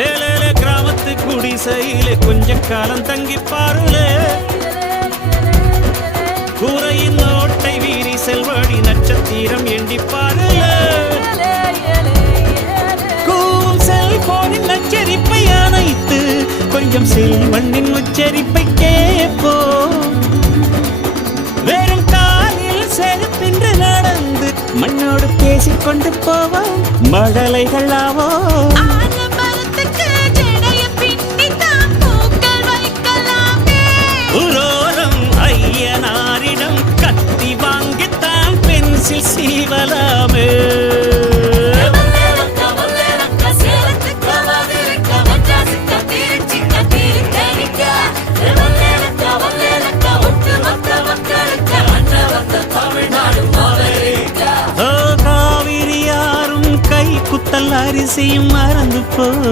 ஏழேல கிராமத்து குடிசையிலே கொஞ்ச காலம் தங்கி பாருளே கூரையின் ஓட்டை வீரி செல்வழி நட்சத்திரம் எண்டி பாருளே கூவும் செல்போனின் நச்சரிப்பை அணைத்து கொஞ்சம் செல்வண்ணின் உச்சரிப்பை கேட்போ வெறும் காலில் செருப்பின்று நடந்து மண்ணோடு பேசிக்கொண்டு போவோம் மழலைகள் ஆவோ உரோரம் ஐயனாரிடம் கத்தி வாங்கித்தான் பென்சில் சீவலாமே காவிரி யாரும் கை குத்தல் அரிசியும் மறந்து போக